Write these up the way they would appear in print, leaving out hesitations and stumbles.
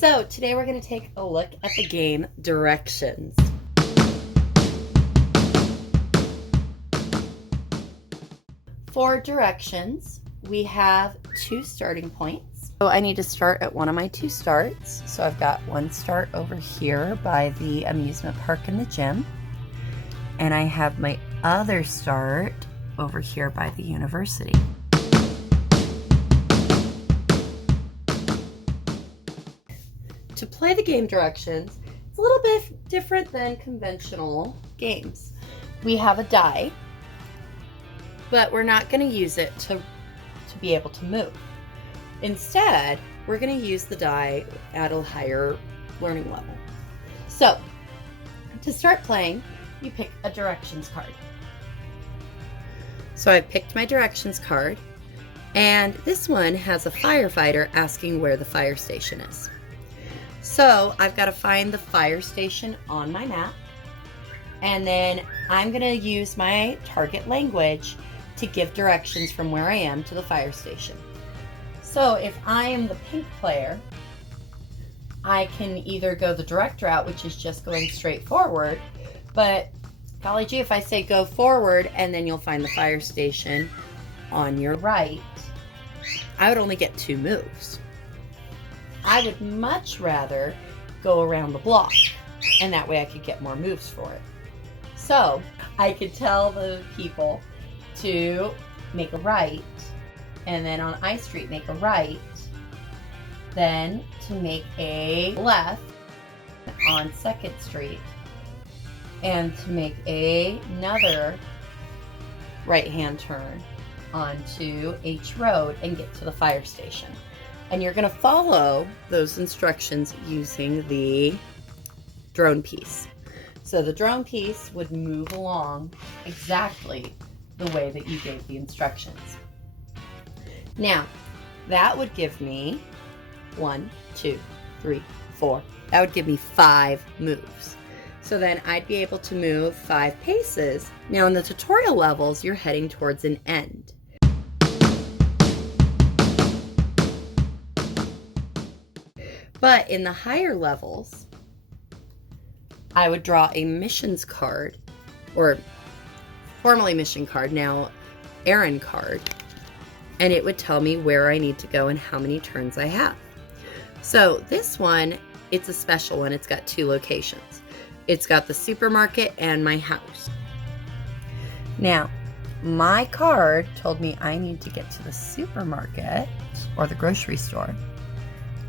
So today we're going to take a look at the game directions. For directions, we have 2 starting points. So I need to start at one of my 2 starts. So I've got one start over here by the amusement park and the gym. And I have my other start over here by the university. To play the game directions, it's a little bit different than conventional games. We have a die, but we're not going to use it to be able to move. Instead, we're going to use the die at a higher learning level. So, to start playing, you pick a directions card. So I picked my directions card, and this one has a firefighter asking where the fire station is. So I've got to find the fire station on my map, and then I'm going to use my target language to give directions from where I am to the fire station. So if I am the pink player, I can either go the direct route, which is just going straight forward, but golly gee, if I say go forward and then you'll find the fire station on your right, I would only get 2 moves. I would much rather go around the block, and that way I could get more moves for it. So I could tell the people to make a right, and then on I Street make a right, then to make a left on 2nd Street, and to make another right-hand turn onto H Road and get to the fire station. And you're going to follow those instructions using the drone piece. So the drone piece would move along exactly the way that you gave the instructions. Now, that would give me 1, 2, 3, 4. That would give me 5 moves. So then I'd be able to move 5 paces. Now in the tutorial levels, you're heading towards an end. But in the higher levels, I would draw a missions card, or formerly mission card, now errand card, and it would tell me where I need to go and how many turns I have. So this one, it's a special one. It's got 2 locations. It's got the supermarket and my house. Now, my card told me I need to get to the supermarket or the grocery store,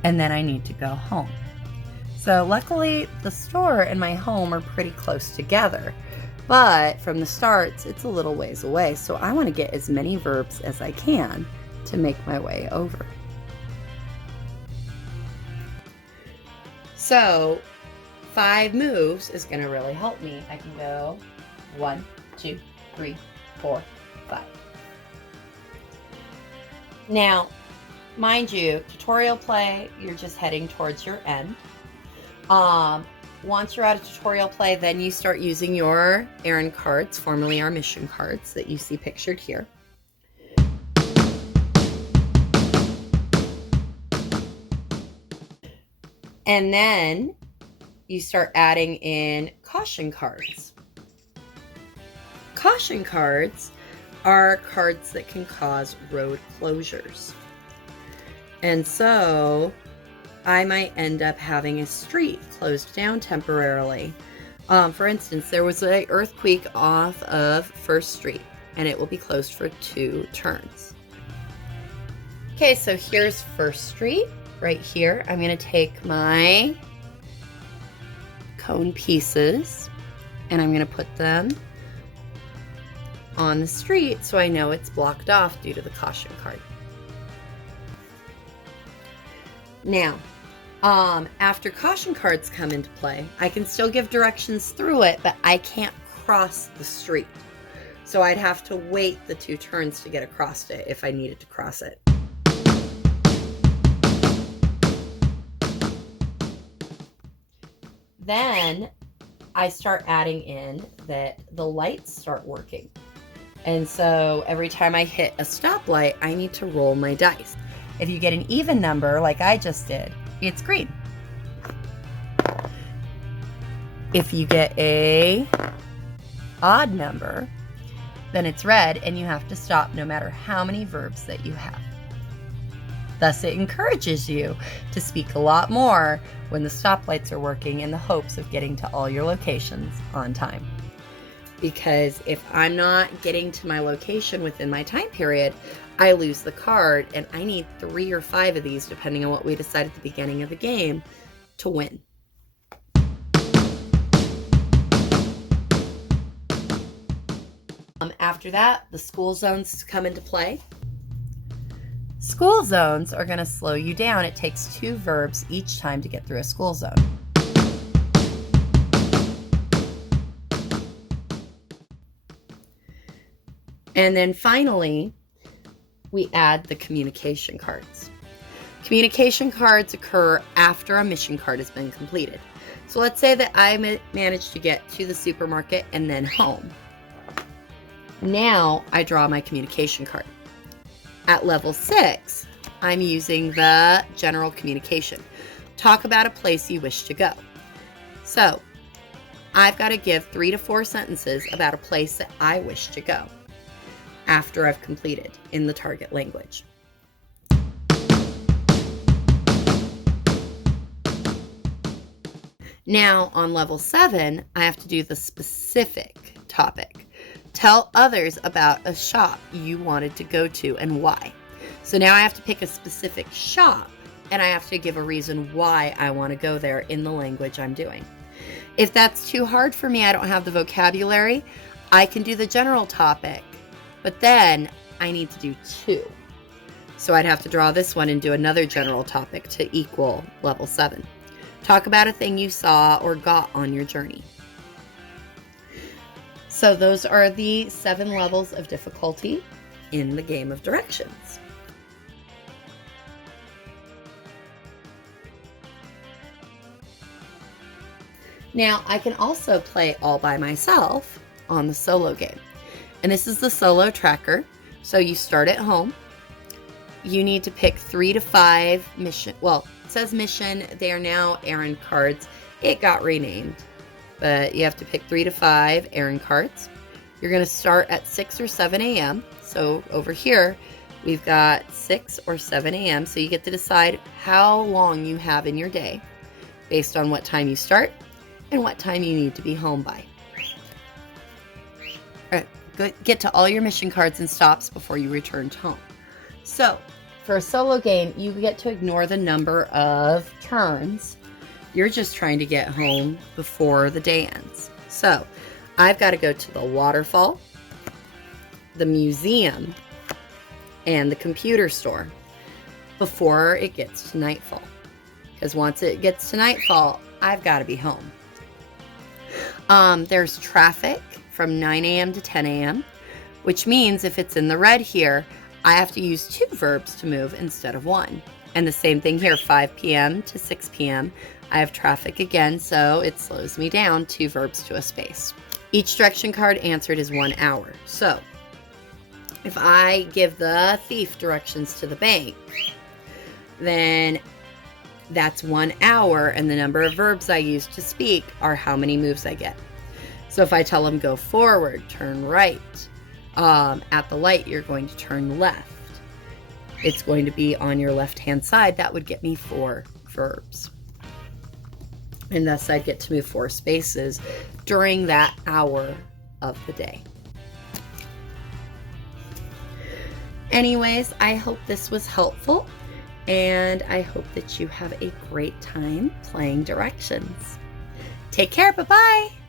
and then I need to go home. So luckily the store and my home are pretty close together, but from the starts it's a little ways away, so I want to get as many verbs as I can to make my way over. So 5 moves is going to really help me. I can go 1, 2, 3, 4, 5. Now, mind you, tutorial play, you're just heading towards your end. Once you're out of tutorial play, then you start using your errand cards, formerly our mission cards that you see pictured here. And then you start adding in caution cards. Caution cards are cards that can cause road closures. And so I might end up having a street closed down temporarily. For instance, there was an earthquake off of 1st Street, and it will be closed for 2 turns. Okay, so here's 1st Street right here. I'm going to take my cone pieces and I'm going to put them on the street so I know it's blocked off due to the caution card. Now, after caution cards come into play, I can still give directions through it, but I can't cross the street. So I'd have to wait the 2 turns to get across it if I needed to cross it. Then I start adding in that the lights start working. And so every time I hit a stoplight, I need to roll my dice. If you get an even number like I just did, it's green. If you get a odd number, then it's red and you have to stop no matter how many verbs that you have. Thus, it encourages you to speak a lot more when the stoplights are working in the hopes of getting to all your locations on time. Because if I'm not getting to my location within my time period, I lose the card, and I need 3 or 5 of these, depending on what we decide at the beginning of the game, to win. After that, the school zones come into play. School zones are going to slow you down. It takes 2 verbs each time to get through a school zone. And then finally, we add the communication cards. Communication cards occur after a mission card has been completed. So let's say that I managed to get to the supermarket and then home. Now I draw my communication card. At level 6, I'm using the general communication. Talk about a place you wish to go. So I've got to give 3 to 4 sentences about a place that I wish to go after I've completed in the target language. Now on level 7, I have to do the specific topic. Tell others about a shop you wanted to go to and why. So now I have to pick a specific shop and I have to give a reason why I want to go there in the language I'm doing. If that's too hard for me, I don't have the vocabulary, I can do the general topic, but then I need to do 2. So I'd have to draw this one and do another general topic to equal level 7. Talk about a thing you saw or got on your journey. So those are the 7 levels of difficulty in the game of directions. Now I can also play all by myself on the solo game. And this is the solo tracker. So you start at home. You need to pick 3 to 5 mission. Well, it says mission. They are now errand cards. It got renamed. But you have to pick 3 to 5 errand cards. You're going to start at 6 or 7 a.m. So over here, we've got 6 or 7 a.m. So you get to decide how long you have in your day based on what time you start and what time you need to be home by. All right, get to all your mission cards and stops before you return home. So for a solo game, you get to ignore the number of turns. You're just trying to get home before the day ends. So I've got to go to the waterfall, the museum, and the computer store before it gets to nightfall. Because once it gets to nightfall, I've got to be home. There's traffic from 9 a.m. to 10 a.m., which means if it's in the red here, I have to use 2 verbs to move instead of 1. And the same thing here, 5 p.m. to 6 p.m. I have traffic again, so it slows me down, 2 verbs to a space. Each direction card answered is 1 hour. So if I give the thief directions to the bank, then that's 1 hour, and the number of verbs I use to speak are how many moves I get. So if I tell them go forward, turn right, at the light you're going to turn left. It's going to be on your left-hand side. That would get me 4 verbs. And thus I'd get to move 4 spaces during that hour of the day. Anyways, I hope this was helpful, and I hope that you have a great time playing directions. Take care. Bye-bye.